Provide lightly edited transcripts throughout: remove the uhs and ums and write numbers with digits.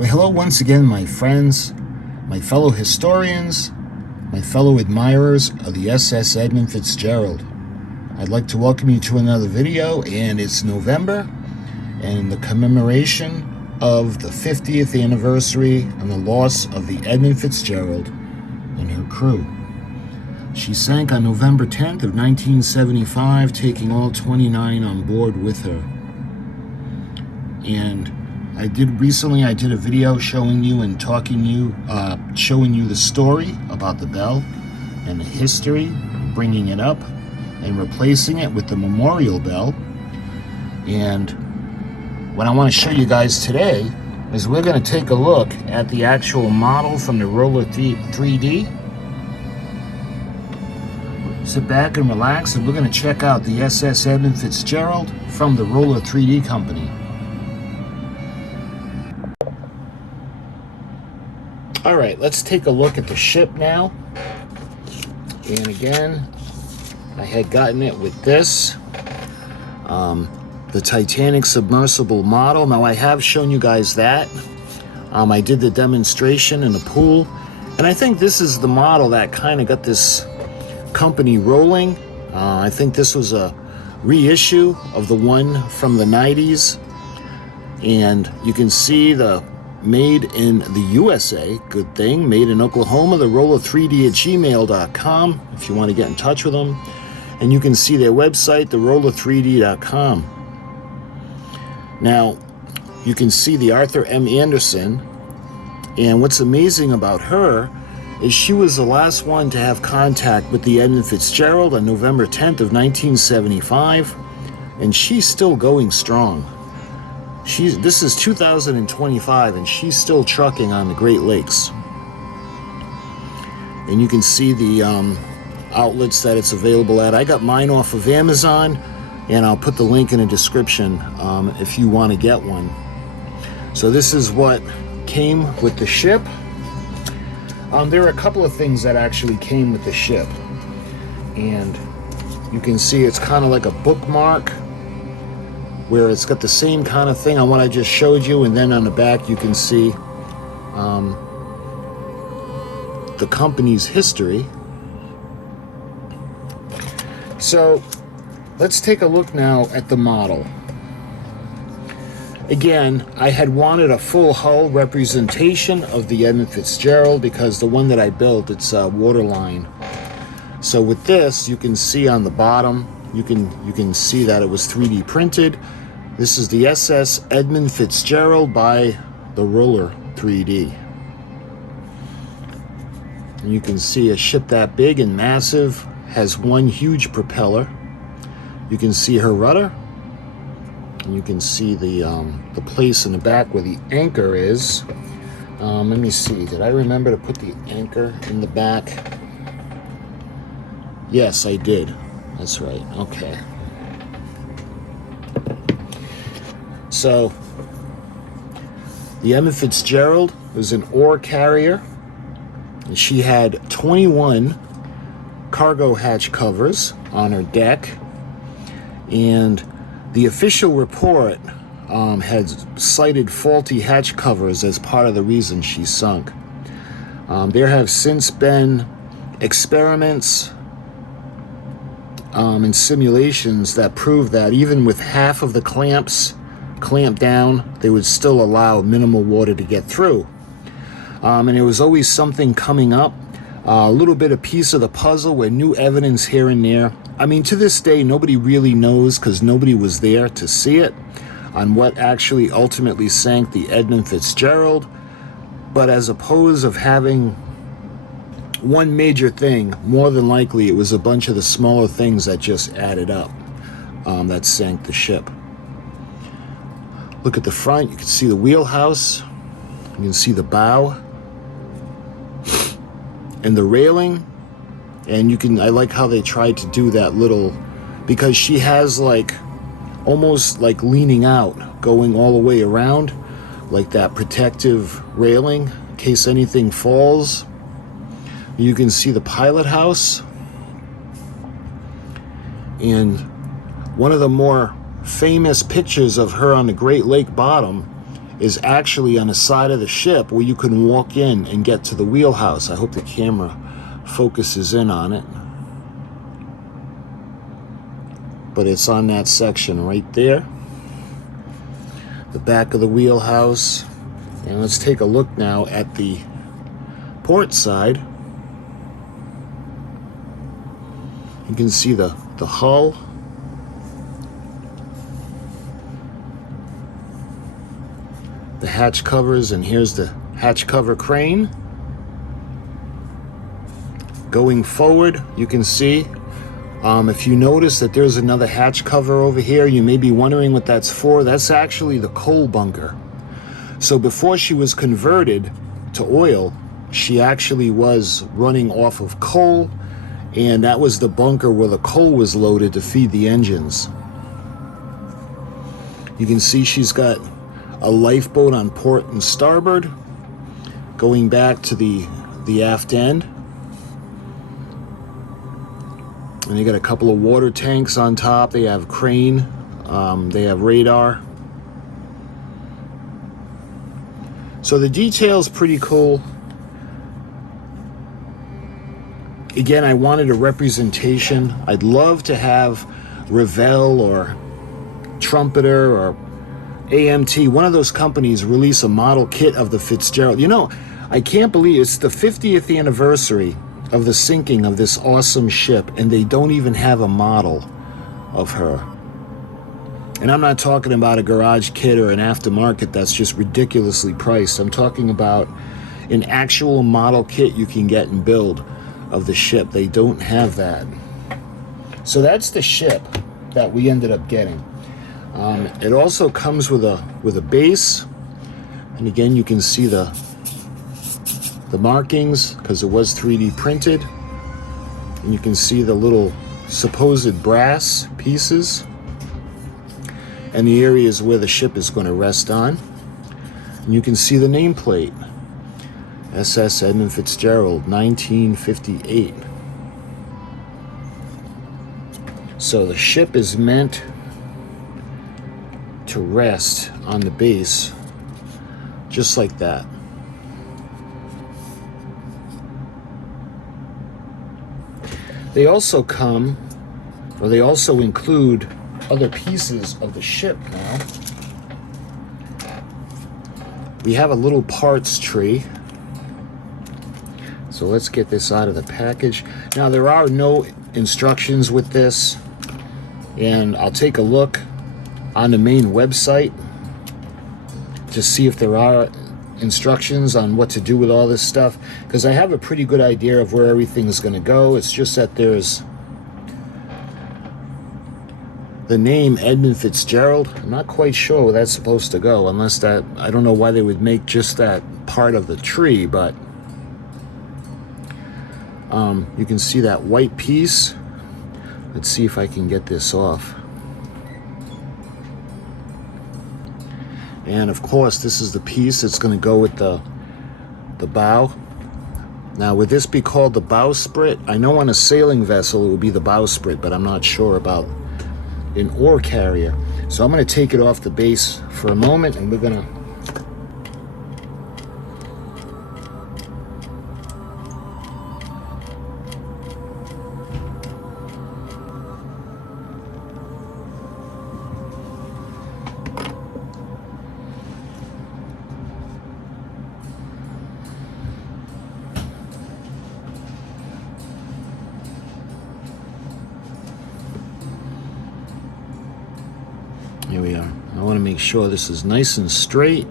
Well, hello once again, my friends, my fellow historians, my fellow admirers of the SS Edmund Fitzgerald. I'd like to welcome you to another video, and it's November, and the commemoration of the 50th anniversary and the loss of the Edmund Fitzgerald and her crew. She sank on November 10th of 1975, taking all 29 on board with her. And I did a video showing you and showing you the story about the bell and the history, bringing it up and replacing it with the memorial bell. And what I want to show you guys today is we're going to take a look at the actual model from the Roller 3D. Sit back and relax, and we're going to check out the SS Edmund Fitzgerald from the Roller 3D company. Alright, let's take a look at the ship now. And again, I had gotten it with this, the Titanic submersible model. Now I have shown you guys that. I did the demonstration in the pool, and I think this is the model that kind of got this company rolling. I think this was a reissue of the one from the 90s, and you can see the made in the USA, good thing, made in Oklahoma, the roller3d@gmail.com if you want to get in touch with them. And you can see their website, the roller3d.com. Now, you can see the Arthur M. Anderson, and what's amazing about her is she was the last one to have contact with the Edmund Fitzgerald on November 10th of 1975, and she's still going strong. This is 2025, and she's still trucking on the Great Lakes. And you can see the outlets that it's available at. I got mine off of Amazon, and I'll put the link in the description if you want to get one. So this is what came with the ship. There are a couple of things that actually came with the ship, and you can see it's kind of like a bookmark where it's got the same kind of thing on what I just showed you, and then on the back you can see the company's history. So let's take a look now at the model. Again, I had wanted a full hull representation of the Edmund Fitzgerald because the one that I built, it's waterline. So with this, you can see on the bottom, you can see that it was 3D printed. This is the SS Edmund Fitzgerald by the Roller 3D. And you can see a ship that big and massive has one huge propeller. You can see her rudder, and you can see the place in the back where the anchor is. Let me see, did I remember to put the anchor in the back? Yes, I did. That's right, okay. So, the Edmund Fitzgerald was an ore carrier, and she had 21 cargo hatch covers on her deck, and the official report had cited faulty hatch covers as part of the reason she sunk. There have since been experiments and simulations that prove that even with half of the clamps clamped down, they would still allow minimal water to get through. And there was always something coming up, a little bit of piece of the puzzle with new evidence here and there. I mean, to this day, nobody really knows, because nobody was there to see it, on what actually ultimately sank the Edmund Fitzgerald. But as opposed of having one major thing, more than likely it was a bunch of the smaller things that just added up that sank the ship. Look at the front, you can see the wheelhouse, you can see the bow and the railing, and I like how they tried to do that little, because she has like almost like leaning out, going all the way around, like that protective railing in case anything falls. You can see the pilot house, and one of the more famous pictures of her on the Great Lake bottom is actually on the side of the ship where you can walk in and get to the wheelhouse. I hope the camera focuses in on it. But it's on that section right there. The back of the wheelhouse. And let's take a look now at the port side. You can see the hull. The hatch covers, and here's the hatch cover crane. Going forward, you can see, if you notice that there's another hatch cover over here, you may be wondering what that's for. That's actually the coal bunker. So before she was converted to oil, she actually was running off of coal, and that was the bunker where the coal was loaded to feed the engines. You can see she's got a lifeboat on port and starboard, going back to the aft end. And they got a couple of water tanks on top. They have crane, they have radar. So the detail's pretty cool. Again, I wanted a representation. I'd love to have Revell or Trumpeter or AMT, one of those companies, release a model kit of the Fitzgerald. You know, I can't believe it's the 50th anniversary of the sinking of this awesome ship, and they don't even have a model of her. And I'm not talking about a garage kit or an aftermarket that's just ridiculously priced. I'm talking about an actual model kit you can get and build of the ship. They don't have that. So that's the ship that we ended up getting. It also comes with a base, and again you can see the markings because it was 3D printed, and you can see the little supposed brass pieces and the areas where the ship is going to rest on, and you can see the nameplate, SS Edmund Fitzgerald, 1958. So the ship is meant to rest on the base just like that. They also come, or they also include other pieces of the ship now. We have a little parts tree. So let's get this out of the package. Now there are no instructions with this, and I'll take a look on the main website to see if there are instructions on what to do with all this stuff, because I have a pretty good idea of where everything's going to go. It's just that there's the name Edmund Fitzgerald. I'm not quite sure where that's supposed to go, unless that, I don't know why they would make just that part of the tree, but you can see that white piece. Let's see if I can get this off. And of course, this is the piece that's going to go with the bow. Now, would this be called the bowsprit? I know on a sailing vessel it would be the bowsprit, but I'm not sure about an ore carrier. So I'm going to take it off the base for a moment, and we're going to here we are. I want to make sure this is nice and straight.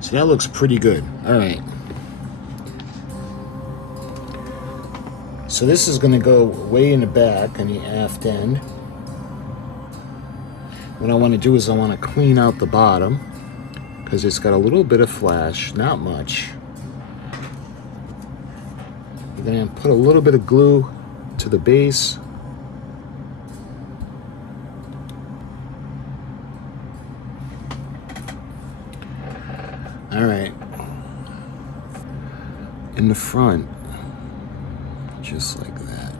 So that looks pretty good. All right. So this is going to go way in the back on the aft end. What I want to do is I want to clean out the bottom because it's got a little bit of flash, not much. We're going to put a little bit of glue to the base. All right. In the front, just like that.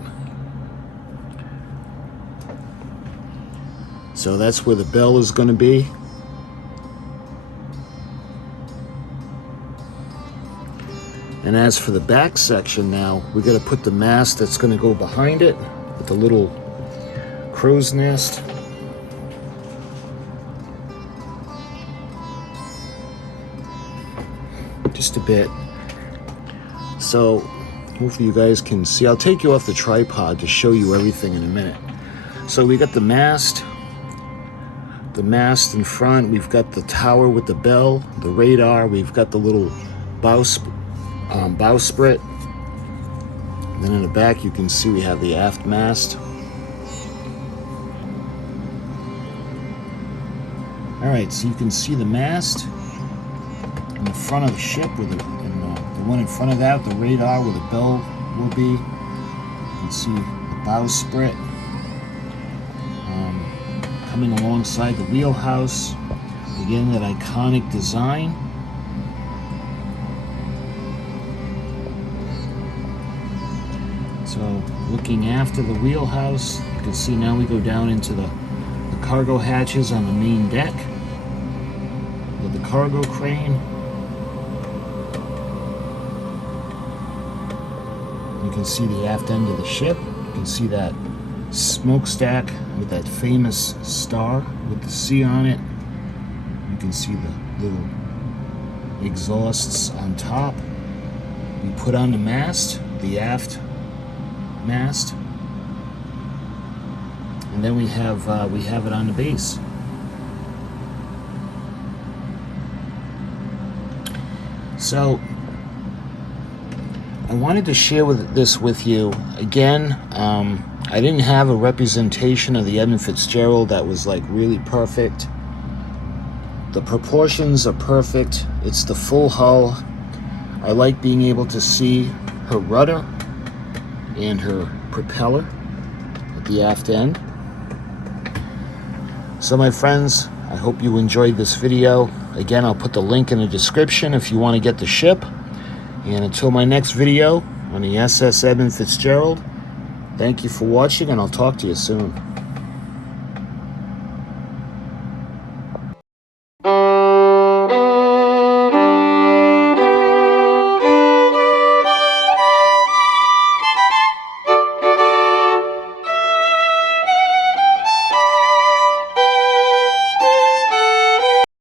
So that's where the bell is going to be. And as for the back section now, we got to put the mast that's going to go behind it with the little crow's nest. Just a bit. So hopefully you guys can see. I'll take you off the tripod to show you everything in a minute. So we got the mast in front. We've got the tower with the bell, the radar. We've got the little bowsprit. Then in the back you can see we have the aft mast. All right, so you can see the mast in the front of the ship with the one in front of that, the radar where the bell will be. You can see the bowsprit coming alongside the wheelhouse. Again, that iconic design. So looking after the wheelhouse, you can see now we go down into the cargo hatches on the main deck with the cargo crane. You can see the aft end of the ship. You can see that smokestack with that famous star with the C on it. You can see the little exhausts on top. We put on the mast, the aft mast, and then we have it on the base. So I wanted to share this with you again. I didn't have a representation of the Edmund Fitzgerald that was like really perfect. The proportions are perfect. It's the full hull. I like being able to see her rudder and her propeller at the aft end. So my friends, I hope you enjoyed this video. Again, I'll put the link in the description if you want to get the ship. And until my next video on the SS Edmund Fitzgerald, thank you for watching, and I'll talk to you soon.